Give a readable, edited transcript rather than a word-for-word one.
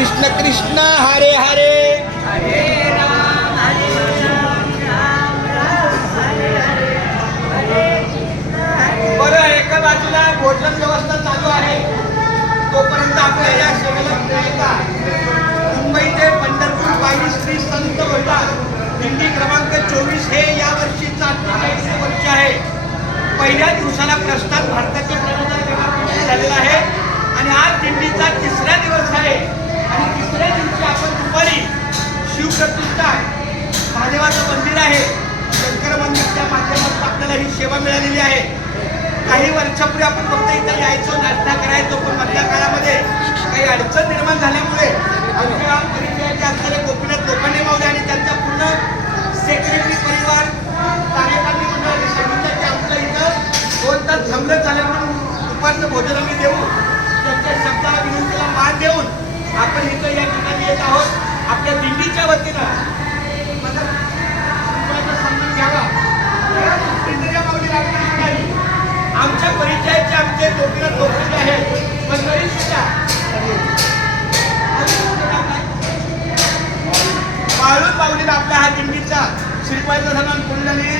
कृष्ण कृष्ण हरे हरे हरे राम राम राम हरे हरे हरे कृष्ण हरे. बरं, एका बाजूला भोजन व्यवस्था चालू आहे, तोपर्यंत आपल्या या सेवेला नाही का मुंबई ते पंढरपूर पायी श्री संत भगवान दिंडी क्रमांक 24 हे या वर्षीचा 48 वर्ष आहे. पहिल्या दिवसाला प्रस्थान भारताच्या प्रजासत्ताक झालेला आहे आणि आज दिंडीचा तिसरा दिवस आहे आणि तिसऱ्या दिवशी आपण दुपारी शिवप्रतिष्ठा महादेवाचं मंदिर आहे, शंकर मंदिरच्या माध्यमातून आपल्याला ही सेवा मिळालेली आहे. काही वर्षापूर्वी आपण फक्त इथं यायचो, नाश्ता करायचो, पण मधल्या काळामध्ये काही अडचण निर्माण झाल्यामुळे आमच्या परिचयाचे असणारे गोपीनाथ लोखंडे महोदय आणि त्यांचा पूर्ण सेक्रेटरी परिवार कार्यकारिणी मंडळाने सांगितलं की आमच्या इथं 2 तास थांबलं चालेल म्हणून दुपारचं भोजन आम्ही देऊ. त्यांच्या शब्दाला विनंतीला मान देऊन आपण इथं या ठिकाणी येत आहोत. आपल्या दिंडीच्या वतीनं माझा सन्मान घ्यावा. आमच्या परिचयाचे आमचे गोपीनाथ लोखंडे आहेत, पण तरी सुद्धा वाळून पावलेला आपल्या हा दिंडीचा श्रीपाद सन्मान कुंडली